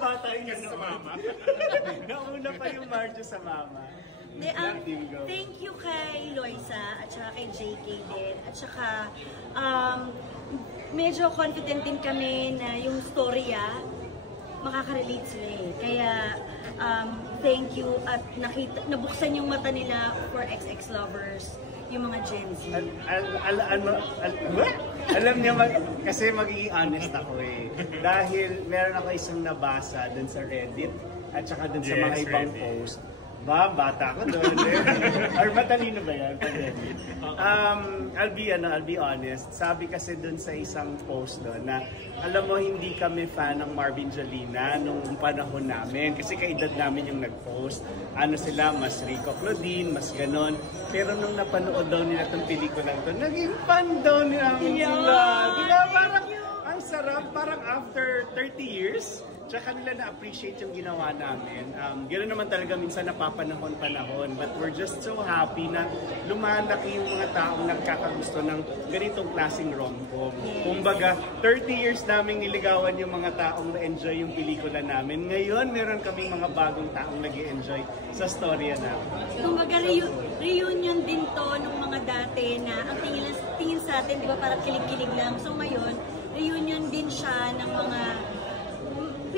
bata yung sa mama. Nauna pa yung Marjo sa mama. Thank you kay Loisa at saka kay JK din. At saka medyo confident din kami na yung storya makaka-relate sila eh. Kaya thank you at nabuksan yung mata nila for XX lovers, yung mga Gen Z. Alam niyo, kasi magiging honest ako eh. Dahil meron ako isang nabasa dun sa Reddit at saka dun sa mga ibang post. Bata ko doon. Or matalino ba yan? I'll be honest. Sabi kasi doon sa isang post doon na alam mo, hindi kami fan ng Marvin Jolina nung panahon namin. Kasi kaedad namin yung nag-post. Ano sila, mas Rico Claudine, mas ganon. Pero nung napanood daw nila itong pelikula ito, naging fan daw nila sila. Diba? Parang ang sarap. Parang after 30 years, tsaka nila na-appreciate yung ginawa namin. Gano'n naman talaga minsan napapanahon-panahon. But we're just so happy na lumalaki yung mga taong nagkakagusto ng ganitong klaseng rom-com. Kumbaga, 30 years namin niligawan yung mga taong na-enjoy yung pelikula namin. Ngayon, meron kaming mga bagong taong nag-enjoy sa storya namin. Kumbaga, reunion din to ng mga dati na ang tingin sa atin, di ba, parang kilig-kilig lang. So ngayon, reunion din siya ng mga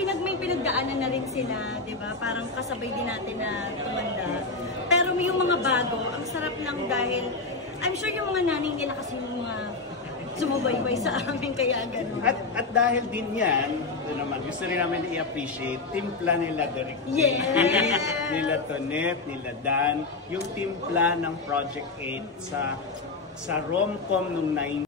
may pinagdaanan na rin sila, di ba? Parang kasabay din natin na tumanda. Pero yung mga bago, ang sarap lang dahil I'm sure yung mga naning nila kasi yung mga sumubaybay sa amin kaya gano'n. At dahil din yan, naman, gusto rin namin i-appreciate timpla nila Derek, nila Tonet, nila Dan, yung timpla ng Project 8 sa rom-com nung 90s.